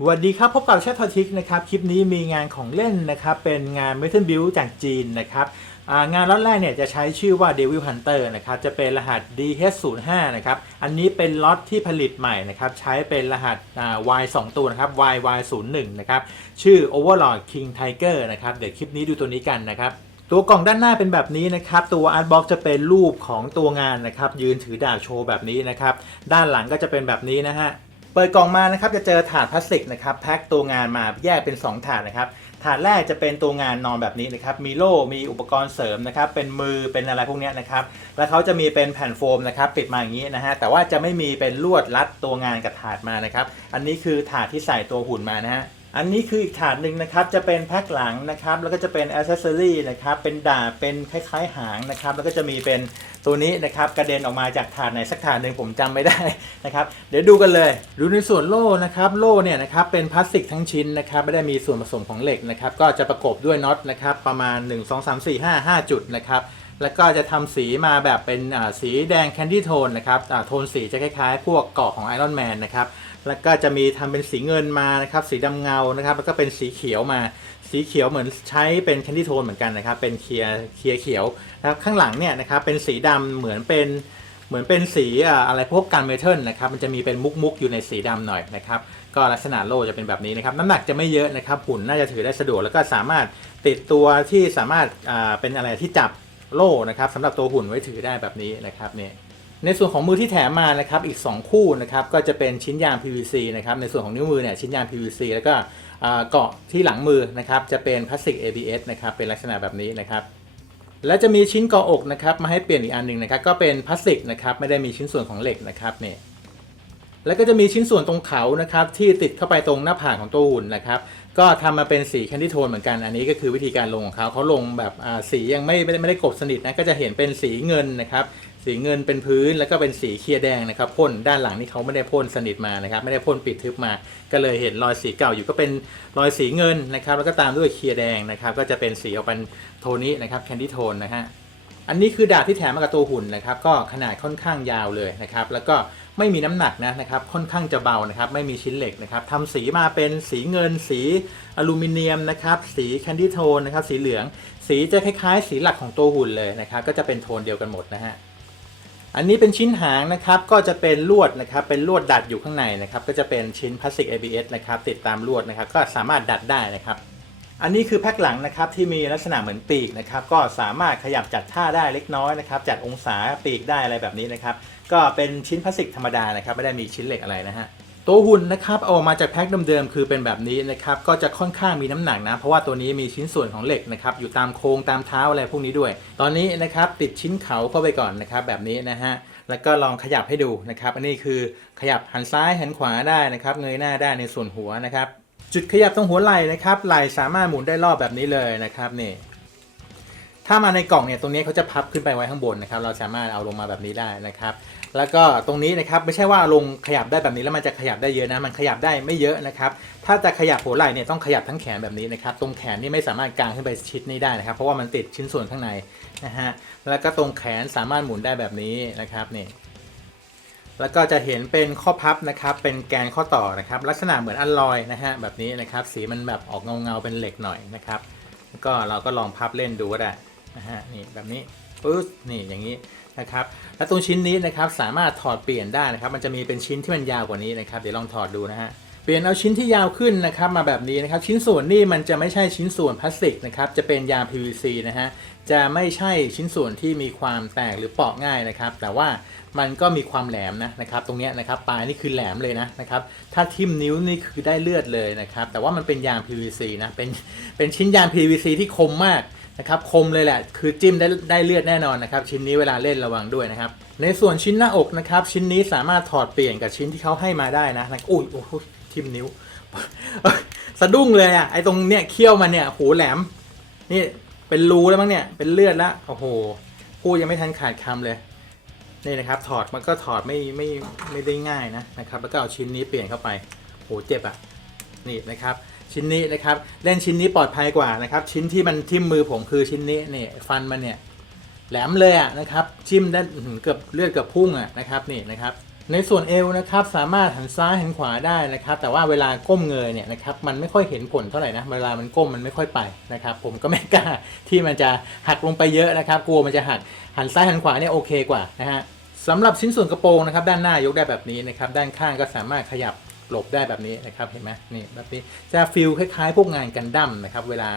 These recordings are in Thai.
สวัสดีครับ พบกับแชททอทิกนะครับ คลิปนี้มีงานของเล่นนะครับ เป็นงาน Metal Build จากจีนนะครับงานล็อตแรกเนี่ยจะใช้ชื่อว่า Devil Hunter นะครับ จะเป็นรหัส DH05 นะครับ อันนี้เป็นล็อตที่ผลิตใหม่นะครับ ใช้เป็นรหัส Y 2 ตัวนะครับ YY01 นะครับ ชื่อ Overlord King Tiger นะครับ เดี๋ยวคลิปนี้ดูตัวนี้กันนะครับตัวกล่องด้านหน้าเป็นแบบนี้นะครับ ตัวอาร์ตบ็อกจะเป็นรูปของตัวงานนะครับ ยืนถือดาบโชว์แบบนี้นะครับ ด้านหลังก็จะเป็นแบบนี้นะฮะ เปิดกล่องมานะครับจะเจอถาดพลาสติกนะครับแพ็คตัวงานมาแยกเป็น 2 ถาดนะครับถาดแรกจะเป็นตัวงานนอนแบบนี้นะครับมีโล่มีอุปกรณ์เสริมนะครับเป็นมือเป็นอะไรพวกนี้นะครับแล้วเขาจะมีเป็นแผ่นโฟมนะครับปิดมาอย่างนี้นะฮะแต่ว่าจะไม่มีเป็นลวดรัดตัวงานกับถาดมานะครับอันนี้คือถาดที่ใส่ตัวหุ่นมานะฮะอันนี้คืออีกถาดหนึ่งนะครับ จะเป็นแพ็คหลังนะครับ แล้วก็จะเป็นอ c เซสซอรี่นะครับ เป็นดาบ เป็นคล้ายๆหางนะครับ แล้วก็จะมีเป็น ตัวนี้นะครับกระเด็นออกมาจากถาดไหนสักถาดหนึ่งผมจำไม่ได้นะครับเดี๋ยวดูกันเลยดูในส่วนโล่นะครับโล่เนี่ยนะครับเป็นพลาสติกทั้งชิ้นนะครับไม่ได้มีส่วนผสมของเหล็กนะครับก็จะประกบด้วยน็อตนะครับประมาณ 1 2 3 4 5 5 จุดนะครับแล้วก็จะทำสีมาแบบเป็นสีแดงแคนดี้โทนนะครับโทนสีจะคล้ายๆ พวกเกาะของไอรอนแมนนะครับ แล้วก็จะมีทำเป็นสีเงินมานะครับ สีดำเงานะครับ แล้วก็เป็นสีเขียวมา สีเขียวเหมือนใช้เป็นแคนดี้โทนเหมือนกันนะครับ เป็นเคลียร์เคลียร์เขียวนะครับข้างหลังเนี่ยนะครับ เป็นสีดำเหมือนเป็นเหมือนเป็นสีอะไรพวกกันเมทัลนะครับ มันจะมีเป็นมุกๆอยู่ในสีดำหน่อยนะครับ ก็ลักษณะโล่จะเป็นแบบนี้นะครับ น้ำหนักจะไม่เยอะนะครับ หุ่นน่าจะถือได้สะดวก แล้วก็สามารถติดตัวที่สามารถเป็นอะไรที่จับโล่นะครับสำหรับตัวหุ่นไว้ถือได้แบบนี้นะครับเนี่ย ในส่วนของมือที่แถมมานะครับอีก 2 คู่นะครับก็จะเป็นชิ้นยาง PVC นะครับในส่วนของนิ้วมือเนี่ยชิ้นยาง PVC แล้วก็เกาะที่หลังมือนะครับจะเป็นพลาสติก ABS นะครับเป็นลักษณะแบบนี้นะครับและจะมีชิ้นเกาะอกนะครับมาให้เปลี่ยนอีกอันหนึ่งนะครับก็เป็นพลาสติกนะครับไม่ได้มีชิ้นส่วนของเหล็กนะครับเนี่ยแล้วก็จะมีชิ้นส่วนตรงเขานะครับที่ติดเข้าไปตรงหน้าผากของตัวหุ่นนะครับก็ทำมาเป็นสีแคนดี้โทนเหมือนกันอันนี้ก็คือวิธีการลงของเขาเขาลงแบบสียังไม่ไม่ได้กบสนิทนะก็จะเห็นเป็นสีเงินนะครับ สีเงินเป็นพื้นแล้วก็เป็นสีเคลียร์แดงนะครับพ่นด้านหลังนี่เขาไม่ได้พ่นสนิทมานะครับ ไม่ได้พ่นปิดทึบมา ก็เลยเห็นรอยสีเก่าอยู่ก็เป็นรอยสีเงินนะครับ แล้วก็ตามด้วยเคลียร์แดงนะครับ ก็จะเป็นสีออกเป็นโทนนี้นะครับแคนดี้โทนนะฮะอันนี้คือดาบที่แถมมากับตัวหุ่นนะครับ ก็ขนาดค่อนข้างยาวเลยนะครับ แล้วก็ไม่มีน้ำหนักนะนะครับ ค่อนข้างจะเบานะครับ ไม่มีชิ้นเหล็กนะครับทำสีมาเป็นสีเงิน สีอลูมิเนียมนะครับ สีแคนดี้โทนนะครับ สีเหลือง สีจะคล้ายๆ สีหลักของตัวหุ่นเลยนะครับ ก็จะเป็นโทนเดียวกันหมดนะฮะ อันนี้เป็นชิ้นหางนะครับก็จะเป็นลวดนะครับเป็นลวดดัดอยู่ข้างในนะครับก็จะเป็นชิ้นพลาสติก ABS นะครับติดตามลวดนะครับก็สามารถดัดได้นะครับอันนี้คือแพ็คหลังนะครับที่มีลักษณะเหมือนปีกนะครับก็สามารถขยับจัดท่าได้เล็กน้อยนะครับจัดองศาปีกได้อะไรแบบนี้นะครับก็เป็นชิ้นพลาสติกธรรมดานะครับไม่ได้มีชิ้นเหล็กอะไรนะฮะ ตัวหุ่นนะครับเอาออกมาจากแพ็คเดิมๆคือเป็นแบบนี้นะครับก็จะค่อนข้างมีน้ำหนักนะ เพราะว่าตัวนี้มีชิ้นส่วนของเหล็กนะครับอยู่ตามโครงตามเท้าอะไรพวกนี้ด้วย ตอนนี้นะครับติดชิ้นเขาเข้าไปก่อนนะครับแบบนี้นะฮะแล้วก็ลองขยับให้ดูนะครับ อันนี้คือขยับหันซ้ายหันขวาได้นะครับเงยหน้าได้ในส่วนหัวนะครับ จุดขยับตรงหัวไหล่นะครับไหล่สามารถหมุนได้รอบแบบนี้เลยนะครับนี่ ถ้ามาในกล่องเนี่ยตรงนี้เขาจะพับขึ้นไปไว้ข้างบนนะครับ เราสามารถเอาลงมาแบบนี้ได้นะครับ แล้วก็ตรงนี้นะครับไม่ใช่ว่าลงขยับได้แบบนี้แล้วมันจะขยับได้เยอะนะมันขยับได้ไม่เยอะนะครับ ถ้าจะขยับหัวไหล่เนี่ยต้องขยับทั้งแขนแบบนี้นะครับ ตรงแขนนี่ไม่สามารถกางขึ้นไปชิดนี่ได้นะครับ เพราะว่ามันติดชิ้นส่วนข้างในนะฮะแล้วก็ตรงแขนสามารถหมุนได้แบบนี้นะครับนี่แล้วก็จะเห็นเป็นข้อพับนะครับ เป็นแกนข้อต่อนะครับ ลักษณะเหมือนอัลลอยนะฮะแบบนี้นะครับ สีมันแบบออกเงาเงาๆเป็นเหล็กหน่อยนะครับแล้วก็เราก็ลองพับเล่นดูก็ได้ นะฮะนี่แบบนี้ปึ๊บนี่อย่างนี้นะครับและตรงชิ้นนี้นะครับสามารถถอดเปลี่ยนได้นะครับ มันจะมีเป็นชิ้นที่มันยาวกว่านี้นะครับเดี๋ยวลองถอดดูนะฮะเปลี่ยนเอาชิ้นที่ยาวขึ้นนะครับมาแบบนี้นะครับชิ้นส่วนนี่มันจะไม่ใช่ชิ้นส่วนพลาสติกนะครับจะเป็นยาง PVC นะฮะจะไม่ใช่ชิ้นส่วนที่มีความแตกหรือเปาะง่ายนะครับ แต่ว่ามันก็มีความแหลมนะนะครับ ตรงนี้นะครับปลายนี่คือแหลมเลยนะนะครับ ถ้าทิ่มนิ้วนี่คือได้เลือดเลยนะครับ แต่ว่ามันเป็นยาง PVC นะเป็นเป็นชิ้นยาง PVC ที่คมมาก นะครับคมเลยแหละ คือจิ้มได้ได้เลือดแน่นอนนะครับ ชิ้นนี้เวลาเล่นระวังด้วยนะครับ ในส่วนชิ้นหน้าอกนะครับ ชิ้นนี้สามารถถอดเปลี่ยนกับชิ้นที่เขาให้มาได้นะนะอุ้ยโอ้โหทิ่มนิ้ว สะดุ้งเลยอะไอตรงเนี้ยเคี้ยวมันเนี่ยโหแหลม นี่เป็นรูแล้วมั้งเนี่ยเป็นเลือดล้วโอ้โหพูดยังไม่ทันขาดคำเลยนี่นะครับ ถอดมันก็ถอดไม่ไม่ไม่ได้ง่ายนะนะครับ แล้วก็เอาชิ้นนี้เปลี่ยนเข้าไปโหเจ็บอะนี่นะครับ ชิ้นนี้นะครับเล่นชิ้นนี้ปลอดภัยกว่านะครับ ชิ้นที่มันทิ่มมือผมคือชิ้นนี้เนี่ยฟันมันเนี่ยแหลมเลยอะนะครับจิ้มได้เกือบเลือดเกือบพุ่งอะนะครับนี่นะครับในส่วนเอวนะครับสามารถหันซ้ายหันขวาได้นะครับ แต่ว่าเวลาก้มเงยเนี่ยนะครับมันไม่ค่อยเห็นผลเท่าไหร่นะเวลามันก้มมันไม่ค่อยไปนะครับ ผมก็ไม่กล้าที่มันจะหักลงไปเยอะนะครับ กลัวมันจะหักหันซ้ายหันขวาเนี่ยโอเคกว่านะฮะสำหรับชิ้นส่วนกระโปรงนะครับ ด้านหน้ายกได้แบบนี้นะครับ ด้านข้างก็สามารถขยับ หลบได้แบบนี้นะครับเห็นไหมนี่แบบนี้จะฟิลคล้ายๆ พวกงานกันดั้มนะครับเวลา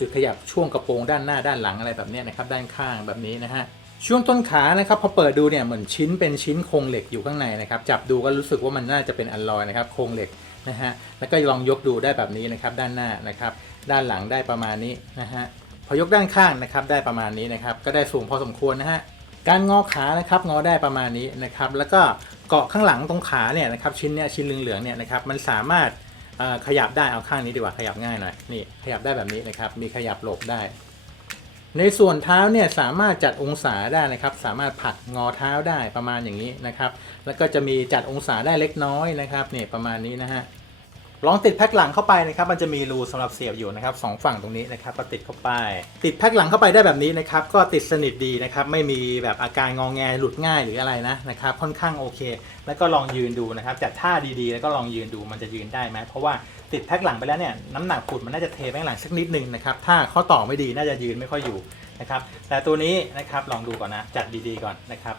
จุดขยับช่วงกระโปรงด้านหน้าด้านหลังอะไรแบบนี้นะครับด้านข้างแบบนี้นะฮะช่วงต้นขานะครับพอเปิดดูเนี่ยเหมือนชิ้นเป็นชิ้นโครงเหล็กอยู่ข้างในนะครับจับดูก็รู้สึกว่ามันน่าจะเป็นอลลอยนะครับโครงเหล็กนะฮะแล้วก็ลองยกดูได้แบบนี้นะครับด้านหน้านะครับด้านหลังได้ประมาณนี้นะฮะพอยกด้านข้างนะครับได้ประมาณนี้นะครับก็ได้สูงพอสมควรนะฮะการงอขานะครับงอได้ประมาณนี้นะครับแล้วก็ เกาะข้างหลังตรงขาเนี่ยนะครับชิ้นเนี้ยชิ้นเหลืองๆเนี่ยนะครับมันสามารถขยับได้เอาข้างนี้ดีกว่าขยับง่ายหน่อยนี่ขยับได้แบบนี้นะครับมีขยับหลบได้ ในส่วนเท้าเนี่ยสามารถจัดองศาได้นะครับ สามารถผักงอเท้าได้ประมาณอย่างนี้นะครับ แล้วก็จะมีจัดองศาได้เล็กน้อยนะครับเนี่ยประมาณนี้นะฮะ ลองติดแพ็คหลังเข้าไปนะครับ มันจะมีรูสำหรับเสียบอยู่นะครับสองฝั่งตรงนี้นะครับก็ติดเข้าไป ติดแพ็คหลังเข้าไปได้แบบนี้นะครับ ก็ติดสนิทดีนะครับ ไม่มีแบบอาการงองแงหลุดง่ายหรืออะไรนะนะครับ ค่อนข้างโอเค แล้วก็ลองยืนดูนะครับจัดท่าดีๆ แล้วก็ลองยืนดูมันจะยืนได้ไหมเพราะว่าติดแพ็คหลังไปแล้วเนี่ยน้ำหนักขุดมันน่าจะเทไปข้งหลังสักนิดนึงนะครับ ถ้าข้อต่อไม่ดีน่าจะยืนไม่ค่อยอยู่นะครับ แต่ตัวนี้นะครับลองดูก่อนนะจัดดีๆก่อนนะครับ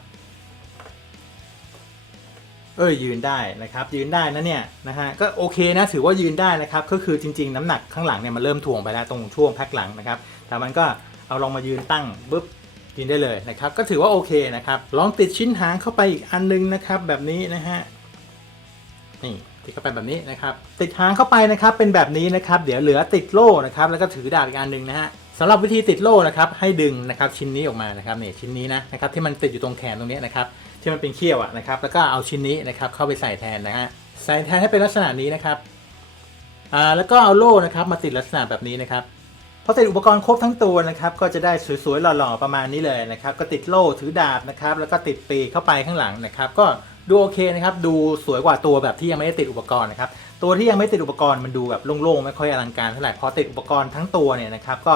เอ้ยยืนได้นะครับยืนได้นะเนี่ยนะฮะก็โอเคนะถือว่ายืนได้นะครับก็คือจริง ๆ น้ำหนักข้างหลังเนี่ยมันเริ่มถ่วงไปแล้วตรงช่วงแพ็คหลังนะครับแต่มันก็เอาลองมายืนตั้งปุ๊บยืนได้เลยนะครับก็ถือว่าโอเคนะครับลองติดชิ้นหางเข้าไปอีกอันนึงนะครับแบบนี้นะฮะนี่ติดเข้าไปแบบนี้นะครับติดหางเข้าไปนะครับเป็นแบบนี้นะครับเดี๋ยวเหลือติดโล่นะครับแล้วก็ถือดาบอีกอันหนึงนะฮะสำหรับวิธีติดโล่นะครับให้ดึงนะครับชิ้นนี้ออกมานะครับเนี่ยชิ้นนี้นะนะครับที่มันติดอยู่ตรงแขนตรงนี้นะครับ ที่มันเป็นเขี้ยวอะนะครับ แล้วก็เอาชิ้นนี้นะครับเข้าไปใส่แทนนะฮะใส่แทนให้เป็นลักษณะนี้นะครับอ่าแล้วก็เอาโล่นะครับมาติดลักษณะแบบนี้นะครับพอติดอุปกรณ์ครบทั้งตัวนะครับ ก็จะได้สวยๆหล่อๆประมาณนี้เลยนะครับ ก็ติดโล่ถือดาบนะครับ แล้วก็ติดปีเข้าไปข้างหลังนะครับ ก็ดูโอเคนะครับ ดูสวยกว่าตัวแบบที่ยังไม่ได้ติดอุปกรณ์นะครับ ตัวที่ยังไม่ติดอุปกรณ์มันดูแบบโล่งๆไม่ค่อยอลังการเท่าไหร่พอติดอุปกรณ์ทั้งตัวเนี่ยนะครับ ก็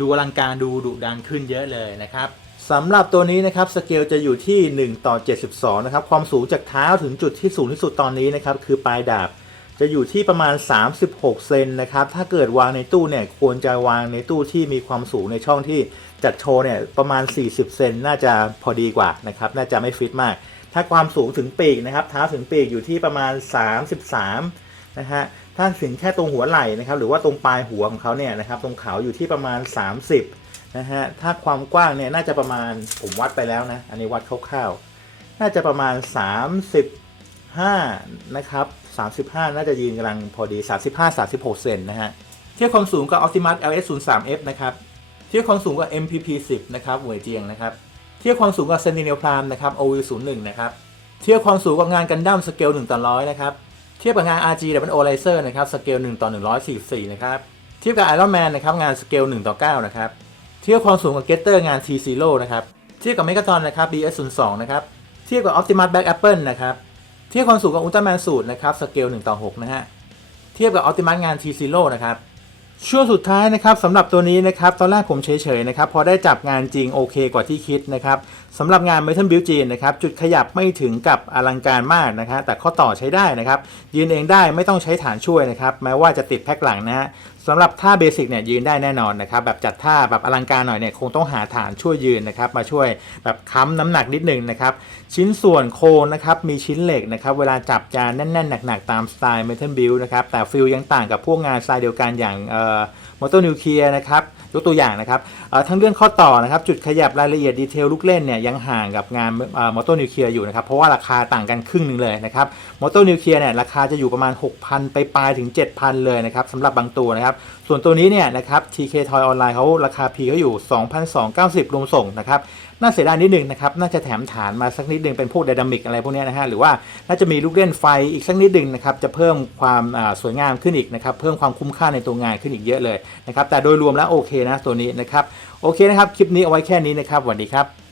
ดูอลังการดูดุดันขึ้นเยอะเลยนะครับ สำหรับตัวนี้นะครับสเกลจะอยู่ที่ 1 ต่อ 72 นะครับ ความสูงจากเท้าถึงจุดที่สูงที่สุดตอนนี้นะครับ คือปลายดาบจะอยู่ที่ประมาณ 36 เซนนะครับ ถ้าเกิดวางในตู้เนี่ย ควรจะวางในตู้ที่มีความสูงในช่องที่จัดโชว์เนี่ย ประมาณ 40 เซนน่าจะพอดีกว่านะครับ น่าจะไม่ฟิตมาก ถ้าความสูงถึงปีกนะครับเท้าถึงปีกอยู่ที่ประมาณ 33 นะฮะ ถ้าถึงแค่ตรงหัวไหล่นะครับ หรือว่าตรงปลายหัวของเขาเนี่ยนะครับ ตรงเขาอยู่ที่ประมาณ 30 นะฮะ ถ้าความกว้างเนี่ยน่าจะประมาณผมวัดไปแล้วนะ อันนี้วัดคร่าวๆ น่าจะประมาณ 35 นะครับ 35 น่าจะยืนกำลังพอดี 35-36 เซนนะฮะ เทียบความสูงกับ Optimus LS 0 3 F นะครับ เทียบความสูงกับ MPP 10นะครับหวยเจียงนะครับ เทียบความสูงกับ Sentinel Prime นะครับ OV 0 1นะครับ เทียบความสูงกับงานกันดั้มสเกล1ต่อ100นะครับ เทียบกับงาน RG แต่เป็น o l a s e r นะครับ สเกล1ต่อ144นะครับ เทียบกับ Iron Man นะครับ งานสเกล1ต่อ9นะครับ เทียบความสูงกับ Getter งาน T0 นะครับ เทียบกับ Megaton นะครับ BS 0 2 นะครับ เทียบกับ Optimus Black Apple นะครับ เทียบความสูงกับ Ultraman สูตรนะครับ สเกล1ต่อ6นะฮะ เทียบกับ Optimus งาน T0 นะครับ ช่วงสุดท้ายนะครับสำหรับตัวนี้นะครับ ตอนแรกผมเฉยๆนะครับ พอได้จับงานจริงโอเคกว่าที่คิดนะครับสำหรับงาน Metal Build จีนนะครับ จุดขยับไม่ถึงกับอลังการมากนะครับแต่ข้อต่อใช้ได้นะครับ ยืนเองได้ไม่ต้องใช้ฐานช่วยนะครับ แม้ว่าจะติดแพ็คหลังนะฮะ สำหรับท่าเบสิกเนี่ยยืนได้แน่นอนนะครับแบบจัดท่าแบบอลังการหน่อยเนี่ยคงต้องหาฐานช่วยยืนนะครับมาช่วยแบบค้ำน้ำหนักนิดหนึงนะครับชิ้นส่วนโคนนะครับมีชิ้นเหล็กนะครับเวลาจับจะแน่น ๆ หนัก ๆ ตามสไตล์เมทัลบิลนะครับแต่ฟิลยังต่างกับพวกงานสไตล์เดียวกันอย่างเอ่อมอเตอร์นิวเคลียร์นะครับ ยกตัวอย่างนะครับทั้งเรื่องข้อต่อนะครับจุดขยับรายละเอียดดีเทลลูกเล่นเนี่ยยังห่างกับงานมอเตอร์นิวเคลียร์อยู่นะครับเพราะว่าราคาต่างกันครึ่งหนึ่งเลยนะครับมอเตอร์นิวเคลียร์เนี่ยราคาจะอยู่ประมาณ 6,000 ไปปลายถึง 7,000 เลยนะครับสำหรับบางตัวนะครับส่วนตัวนี้เนี่ยนะครับ TK Toy Online เขาราคา P เขาอยู่ 2,290 รวมส่งนะครับน่าเสียดายนิดนึงนะครับ น่าจะแถมฐานมาสักนิดนึงเป็นพวกไดนามิกอะไรพวกนี้นะฮะ หรือว่าน่าจะมีลูกเล่นไฟอีกสักนิดนึงนะครับ จะเพิ่มความสวยงามขึ้นอีกนะครับ เพิ่มความคุ้มค่าในตัวงานขึ้นอีกเยอะเลยนะครับ แต่โดยรวมแล้วโอเคนะตัวนี้นะครับ โอเคนะครับ คลิปนี้เอาไว้แค่นี้นะครับสวัสดีครับ